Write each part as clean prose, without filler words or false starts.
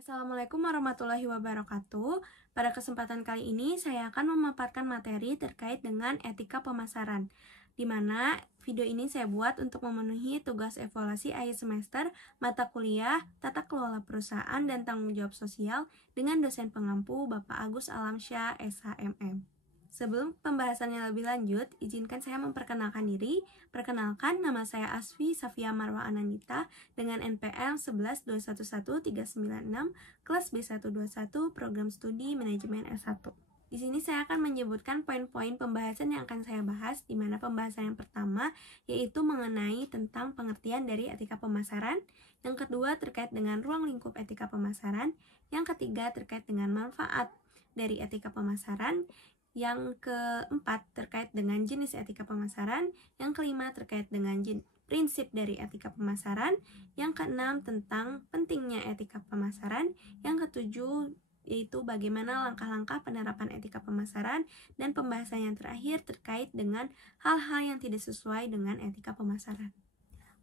Assalamualaikum warahmatullahi wabarakatuh. Pada kesempatan kali ini saya akan memaparkan materi terkait dengan etika pemasaran, di mana video ini saya buat untuk memenuhi tugas evaluasi akhir semester mata kuliah Tata Kelola Perusahaan dan Tanggung Jawab Sosial dengan dosen pengampu Bapak Agus Alamsyah, SHMM. Sebelum pembahasannya lebih lanjut, izinkan saya memperkenalkan diri. Perkenalkan, nama saya Asfi Safia Marwa Anandita dengan NPM 11211396, kelas B121, program studi manajemen S1. Di sini saya akan menyebutkan poin-poin pembahasan yang akan saya bahas, di mana pembahasan yang pertama yaitu mengenai tentang pengertian dari etika pemasaran, yang kedua terkait dengan ruang lingkup etika pemasaran, yang ketiga terkait dengan manfaat dari etika pemasaran, yang keempat terkait dengan jenis etika pemasaran, yang kelima terkait dengan prinsip dari etika pemasaran, yang keenam tentang pentingnya etika pemasaran, yang ketujuh yaitu bagaimana langkah-langkah penerapan etika pemasaran, dan pembahasan yang terakhir terkait dengan hal-hal yang tidak sesuai dengan etika pemasaran.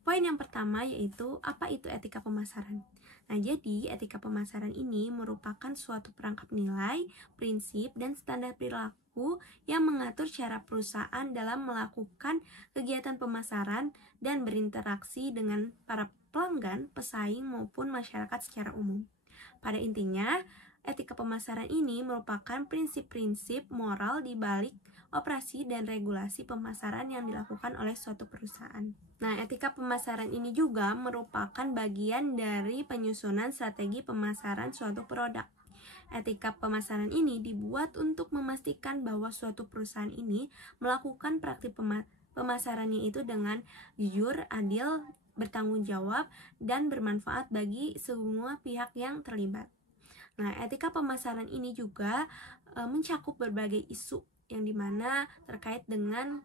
Poin yang pertama yaitu apa itu etika pemasaran. Nah, jadi etika pemasaran ini merupakan suatu perangkap nilai, prinsip, dan standar perilaku yang mengatur cara perusahaan dalam melakukan kegiatan pemasaran dan berinteraksi dengan para pelanggan, pesaing, maupun masyarakat secara umum. Pada intinya, etika pemasaran ini merupakan prinsip-prinsip moral di balik operasi dan regulasi pemasaran yang dilakukan oleh suatu perusahaan. Nah, etika pemasaran ini juga merupakan bagian dari penyusunan strategi pemasaran suatu produk. Etika pemasaran ini dibuat untuk memastikan bahwa suatu perusahaan ini melakukan praktik pemasarannya itu dengan jujur, adil, bertanggung jawab, dan bermanfaat bagi semua pihak yang terlibat. Nah, etika pemasaran ini juga mencakup berbagai isu yang dimana terkait dengan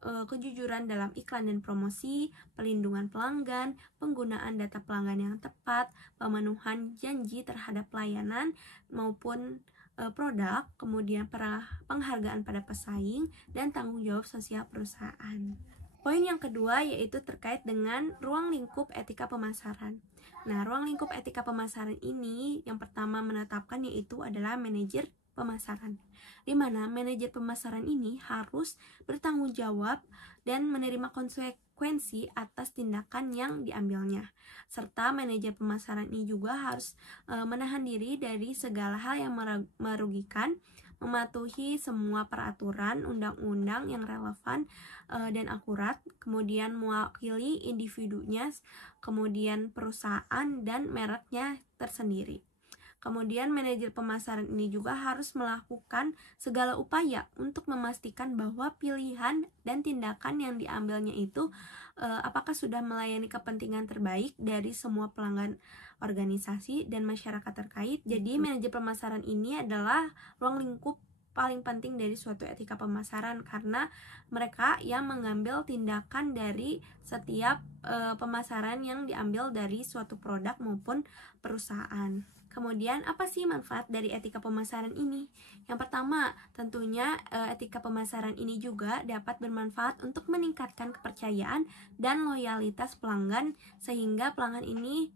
kejujuran dalam iklan dan promosi, pelindungan pelanggan, penggunaan data pelanggan yang tepat, pemenuhan janji terhadap pelayanan maupun produk, kemudian penghargaan pada pesaing, dan tanggung jawab sosial perusahaan. Poin yang kedua yaitu terkait dengan ruang lingkup etika pemasaran. Nah, ruang lingkup etika pemasaran ini yang pertama menetapkan yaitu adalah manajer pemasaran, di mana manajer pemasaran ini harus bertanggung jawab dan menerima konsekuensi atas tindakan yang diambilnya, serta manajer pemasaran ini juga harus menahan diri dari segala hal yang merugikan, mematuhi semua peraturan undang-undang yang relevan dan akurat, kemudian mewakili individunya, kemudian perusahaan dan mereknya tersendiri. Kemudian manajer pemasaran ini juga harus melakukan segala upaya untuk memastikan bahwa pilihan dan tindakan yang diambilnya itu apakah sudah melayani kepentingan terbaik dari semua pelanggan organisasi dan masyarakat terkait. Jadi manajer pemasaran ini adalah ruang lingkup paling penting dari suatu etika pemasaran, karena mereka yang mengambil tindakan dari setiap pemasaran yang diambil dari suatu produk maupun perusahaan. Kemudian apa sih manfaat dari etika pemasaran ini? Yang pertama, tentunya etika pemasaran ini juga dapat bermanfaat untuk meningkatkan kepercayaan dan loyalitas pelanggan sehingga pelanggan ini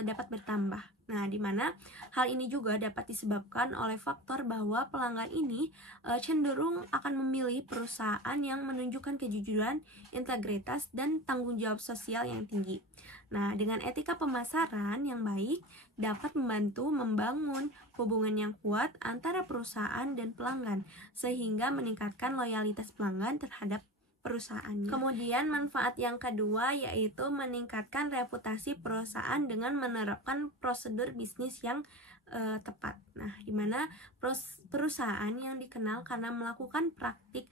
dapat bertambah. Nah, di mana hal ini juga dapat disebabkan oleh faktor bahwa pelanggan ini cenderung akan memilih perusahaan yang menunjukkan kejujuran, integritas, dan tanggung jawab sosial yang tinggi. Nah, dengan etika pemasaran yang baik dapat membantu membangun hubungan yang kuat antara perusahaan dan pelanggan sehingga meningkatkan loyalitas pelanggan terhadap perusahaannya. Kemudian manfaat yang kedua yaitu meningkatkan reputasi perusahaan dengan menerapkan prosedur bisnis yang tepat. Nah, di mana perusahaan yang dikenal karena melakukan praktik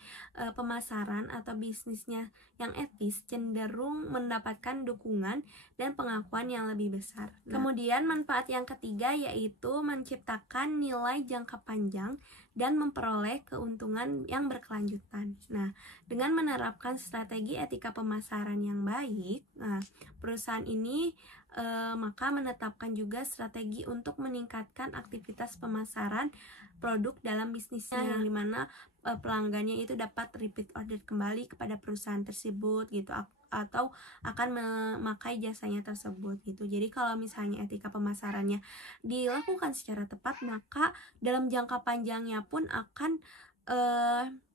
pemasaran atau bisnisnya yang etis cenderung mendapatkan dukungan dan pengakuan yang lebih besar. Nah, kemudian manfaat yang ketiga yaitu menciptakan nilai jangka panjang dan memperoleh keuntungan yang berkelanjutan. Nah, dengan menerapkan strategi etika pemasaran yang baik, nah, perusahaan ini maka menetapkan juga strategi untuk meningkatkan aktivitas pemasaran produk dalam bisnisnya, yang dimana pelanggannya itu dapat repeat order kembali kepada perusahaan tersebut gitu, atau akan memakai jasanya tersebut gitu. Jadi kalau misalnya etika pemasarannya dilakukan secara tepat, maka dalam jangka panjangnya pun akan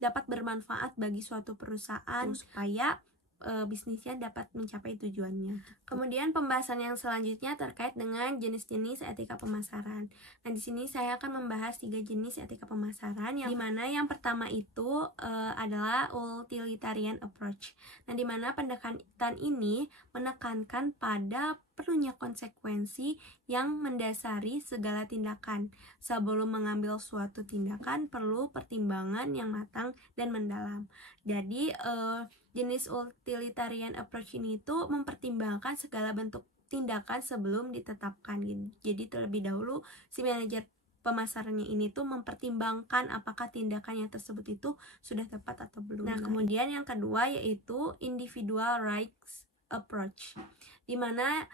dapat bermanfaat bagi suatu perusahaan supaya bisnisnya dapat mencapai tujuannya. Kemudian pembahasan yang selanjutnya terkait dengan jenis-jenis etika pemasaran. Nah, di sini saya akan membahas 3 jenis etika pemasaran, yang dimana yang pertama itu adalah utilitarian approach. Nah, dimana pendekatan ini menekankan pada perlunya konsekuensi yang mendasari segala tindakan. Sebelum mengambil suatu tindakan perlu pertimbangan yang matang dan mendalam. Jadi jenis utilitarian approach ini itu mempertimbangkan segala bentuk tindakan sebelum ditetapkan gitu. Jadi terlebih dahulu si manajer pemasarannya ini tuh mempertimbangkan apakah tindakannya tersebut itu sudah tepat atau belum. Nah, kemudian yang kedua yaitu individual rights approach, dimana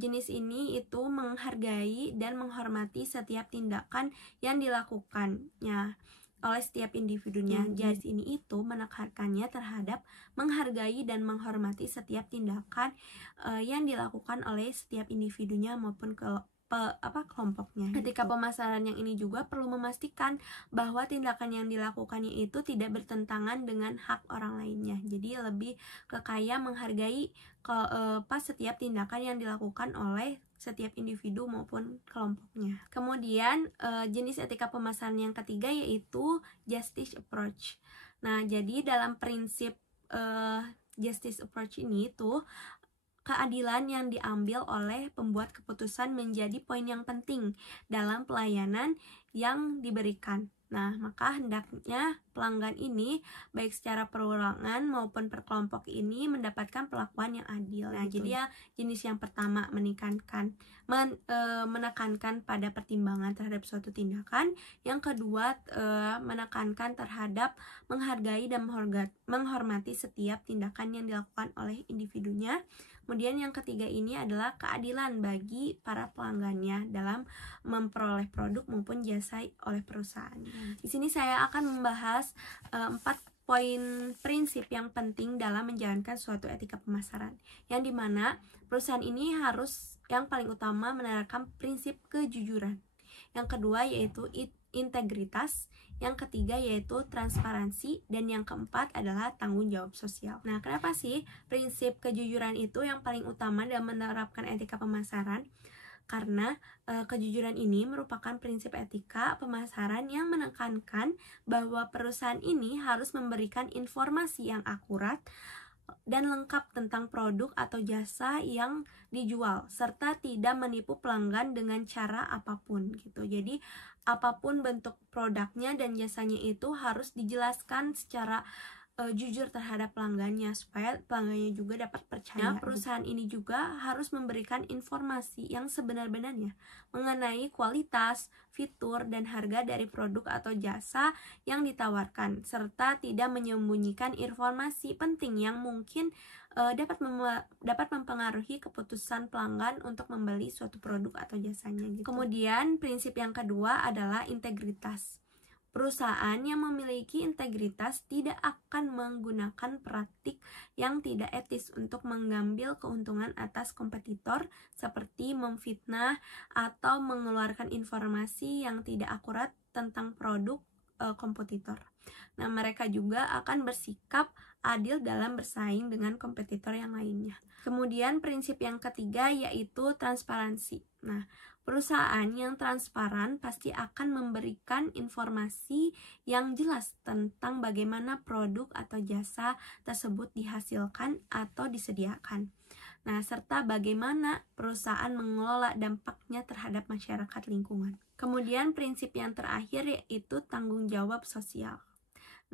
jenis ini itu menghargai dan menghormati setiap tindakan yang dilakukannya oleh setiap individunya. Jadi ini itu menekankannya terhadap menghargai dan menghormati setiap tindakan yang dilakukan oleh setiap individunya maupun kelompoknya. Ketika pemasaran yang ini juga perlu memastikan bahwa tindakan yang dilakukannya itu tidak bertentangan dengan hak orang lainnya. Jadi lebih ke kayak menghargai setiap tindakan yang dilakukan oleh setiap individu maupun kelompoknya. Kemudian jenis etika pemasaran yang ketiga yaitu justice approach. Nah, jadi dalam prinsip justice approach ini tuh keadilan yang diambil oleh pembuat keputusan menjadi poin yang penting dalam pelayanan yang diberikan. Nah, maka hendaknya pelanggan ini baik secara perorangan maupun per kelompok ini mendapatkan perlakuan yang adil. Nah, jadi ya jenis yang pertama menekankan pada pertimbangan terhadap suatu tindakan. Yang kedua menekankan terhadap menghargai dan menghormati setiap tindakan yang dilakukan oleh individunya. Kemudian yang ketiga ini adalah keadilan bagi para pelanggannya dalam memperoleh produk maupun jasa oleh perusahaan. Di sini saya akan membahas 4 poin prinsip yang penting dalam menjalankan suatu etika pemasaran, yang dimana perusahaan ini harus yang paling utama menerapkan prinsip kejujuran. Yang kedua yaitu integritas, yang ketiga yaitu transparansi, dan yang keempat adalah tanggung jawab sosial. Nah, kenapa sih prinsip kejujuran itu yang paling utama dalam menerapkan etika pemasaran? Karena kejujuran ini merupakan prinsip etika pemasaran yang menekankan bahwa perusahaan ini harus memberikan informasi yang akurat dan lengkap tentang produk atau jasa yang dijual, serta tidak menipu pelanggan dengan cara apapun gitu. Jadi apapun bentuk produknya dan jasanya itu harus dijelaskan secara jujur terhadap pelanggannya supaya pelanggannya juga dapat percaya. Perusahaan ini juga harus memberikan informasi yang sebenar-benarnya mengenai kualitas, fitur, dan harga dari produk atau jasa yang ditawarkan, serta tidak menyembunyikan informasi penting yang mungkin dapat mempengaruhi keputusan pelanggan untuk membeli suatu produk atau jasanya gitu. Kemudian prinsip yang kedua adalah integritas. Perusahaan yang memiliki integritas tidak akan menggunakan praktik yang tidak etis untuk mengambil keuntungan atas kompetitor, seperti memfitnah atau mengeluarkan informasi yang tidak akurat tentang produk kompetitor. Nah, mereka juga akan bersikap adil dalam bersaing dengan kompetitor yang lainnya. Kemudian prinsip yang ketiga yaitu transparansi. Nah, perusahaan yang transparan pasti akan memberikan informasi yang jelas tentang bagaimana produk atau jasa tersebut dihasilkan atau disediakan. Nah, serta bagaimana perusahaan mengelola dampaknya terhadap masyarakat lingkungan. Kemudian prinsip yang terakhir yaitu tanggung jawab sosial.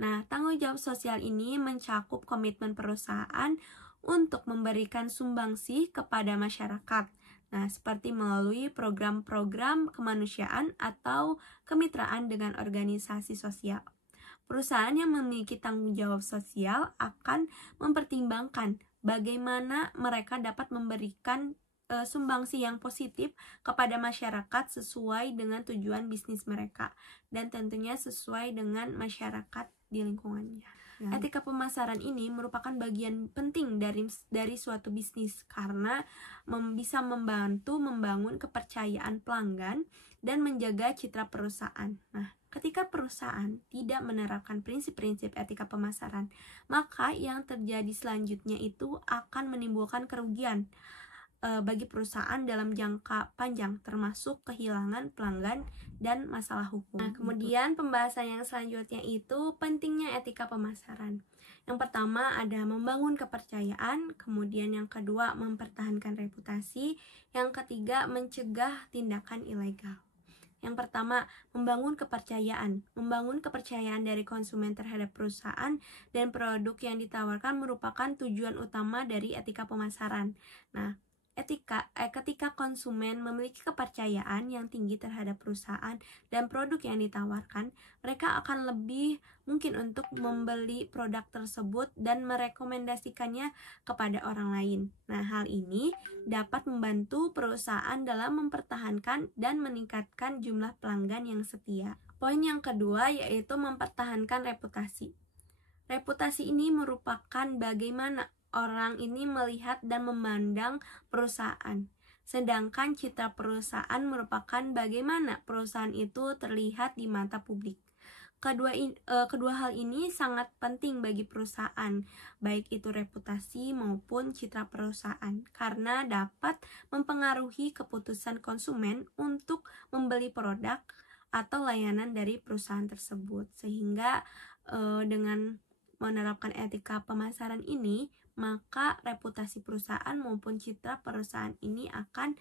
Nah, tanggung jawab sosial ini mencakup komitmen perusahaan untuk memberikan sumbangsi kepada masyarakat. Nah, seperti melalui program-program kemanusiaan atau kemitraan dengan organisasi sosial. Perusahaan yang memiliki tanggung jawab sosial akan mempertimbangkan bagaimana mereka dapat memberikan sumbangsi yang positif kepada masyarakat sesuai dengan tujuan bisnis mereka dan tentunya sesuai dengan masyarakat di lingkungannya. Etika pemasaran ini merupakan bagian penting dari suatu bisnis karena bisa membantu membangun kepercayaan pelanggan dan menjaga citra perusahaan. Nah, ketika perusahaan tidak menerapkan prinsip-prinsip etika pemasaran, maka yang terjadi selanjutnya itu akan menimbulkan kerugian bagi perusahaan dalam jangka panjang, termasuk kehilangan pelanggan dan masalah hukum. Nah, kemudian pembahasan yang selanjutnya itu pentingnya etika pemasaran. Yang pertama ada membangun kepercayaan, kemudian yang kedua mempertahankan reputasi, yang ketiga mencegah tindakan ilegal. Yang pertama, membangun kepercayaan. Membangun kepercayaan dari konsumen terhadap perusahaan dan produk yang ditawarkan merupakan tujuan utama dari etika pemasaran. Nah, ketika konsumen memiliki kepercayaan yang tinggi terhadap perusahaan dan produk yang ditawarkan, mereka akan lebih mungkin untuk membeli produk tersebut dan merekomendasikannya kepada orang lain. Nah, hal ini dapat membantu perusahaan dalam mempertahankan dan meningkatkan jumlah pelanggan yang setia. Poin yang kedua yaitu mempertahankan reputasi. Reputasi ini merupakan bagaimana orang ini melihat dan memandang perusahaan. Sedangkan citra perusahaan merupakan bagaimana perusahaan itu terlihat di mata publik. Kedua hal ini sangat penting bagi perusahaan, baik itu reputasi maupun citra perusahaan, karena dapat mempengaruhi keputusan konsumen untuk membeli produk atau layanan dari perusahaan tersebut. Sehingga dengan menerapkan etika pemasaran ini, maka reputasi perusahaan maupun citra perusahaan ini akan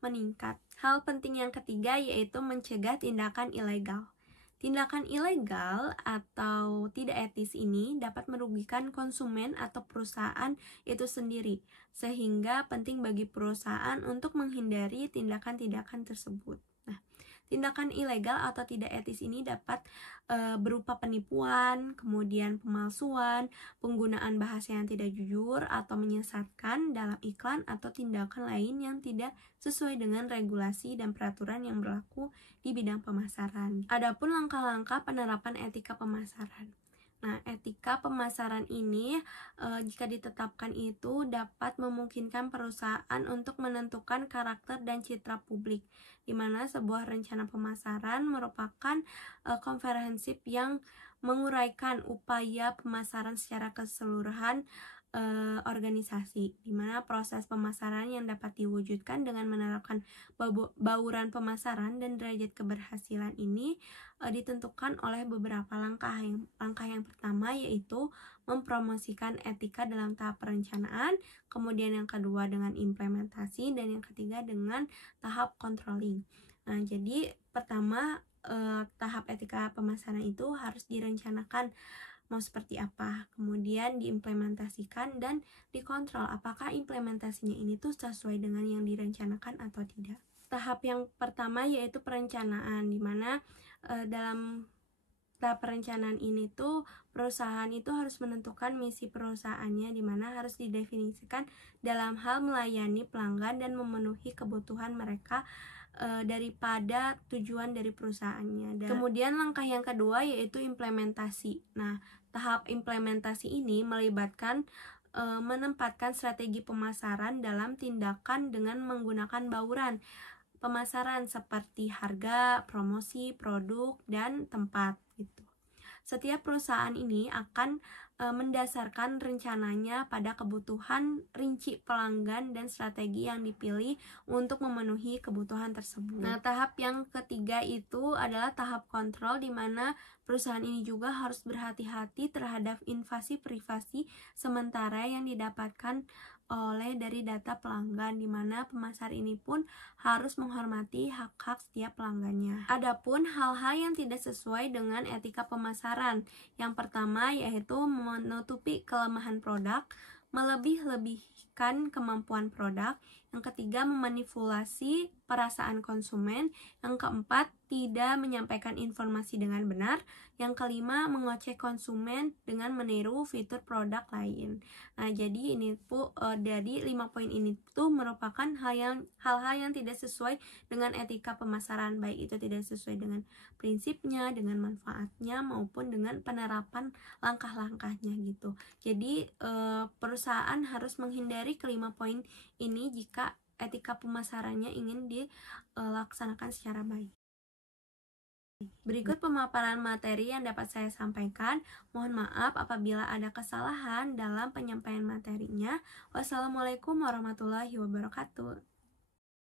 meningkat. Hal penting yang ketiga yaitu mencegah tindakan ilegal. Tindakan ilegal atau tidak etis ini dapat merugikan konsumen atau perusahaan itu sendiri, sehingga penting bagi perusahaan untuk menghindari tindakan-tindakan tersebut. Nah, tindakan ilegal atau tidak etis ini dapat berupa penipuan, kemudian pemalsuan, penggunaan bahasa yang tidak jujur atau menyesatkan dalam iklan atau tindakan lain yang tidak sesuai dengan regulasi dan peraturan yang berlaku di bidang pemasaran. Adapun langkah-langkah penerapan etika pemasaran. Nah, etika pemasaran ini jika ditetapkan itu dapat memungkinkan perusahaan untuk menentukan karakter dan citra publik, di mana sebuah rencana pemasaran merupakan komprehensif yang menguraikan upaya pemasaran secara keseluruhan organisasi, di mana proses pemasaran yang dapat diwujudkan dengan menerapkan bauran pemasaran dan derajat keberhasilan ini ditentukan oleh beberapa langkah. Langkah yang pertama yaitu mempromosikan etika dalam tahap perencanaan, kemudian yang kedua dengan implementasi, dan yang ketiga dengan tahap controlling. Nah, jadi pertama tahap etika pemasaran itu harus direncanakan mau seperti apa, kemudian diimplementasikan dan dikontrol apakah implementasinya ini tuh sesuai dengan yang direncanakan atau tidak. Tahap yang pertama yaitu perencanaan, di mana dalam tahap perencanaan ini tuh perusahaan itu harus menentukan misi perusahaannya, di mana harus didefinisikan dalam hal melayani pelanggan dan memenuhi kebutuhan mereka daripada tujuan dari perusahaannya. Kemudian langkah yang kedua yaitu implementasi. Nah, tahap implementasi ini melibatkan menempatkan strategi pemasaran dalam tindakan dengan menggunakan bauran pemasaran seperti harga, promosi, produk, dan tempat gitu. Setiap perusahaan ini akan mendasarkan rencananya pada kebutuhan rinci pelanggan dan strategi yang dipilih untuk memenuhi kebutuhan tersebut. Nah, tahap yang ketiga itu adalah tahap kontrol, di mana perusahaan ini juga harus berhati-hati terhadap invasi privasi sementara yang didapatkan oleh dari data pelanggan, di mana pemasar ini pun harus menghormati hak-hak setiap pelanggannya. Adapun hal-hal yang tidak sesuai dengan etika pemasaran, yang pertama yaitu menutupi kelemahan produk, melemahkan kemampuan produk. Yang ketiga, memanipulasi perasaan konsumen. Yang keempat, tidak menyampaikan informasi dengan benar. Yang kelima, mengoceh konsumen dengan meniru fitur produk lain. Nah, jadi ini dari 5 poin ini tuh merupakan hal-hal yang tidak sesuai dengan etika pemasaran, baik itu tidak sesuai dengan prinsipnya, dengan manfaatnya, maupun dengan penerapan langkah-langkahnya gitu. Jadi perusahaan harus menghindari kelima poin ini jika etika pemasarannya ingin dilaksanakan secara baik. Berikut pemaparan materi yang dapat saya sampaikan. Mohon maaf apabila ada kesalahan dalam penyampaian materinya. Wassalamualaikum warahmatullahi wabarakatuh.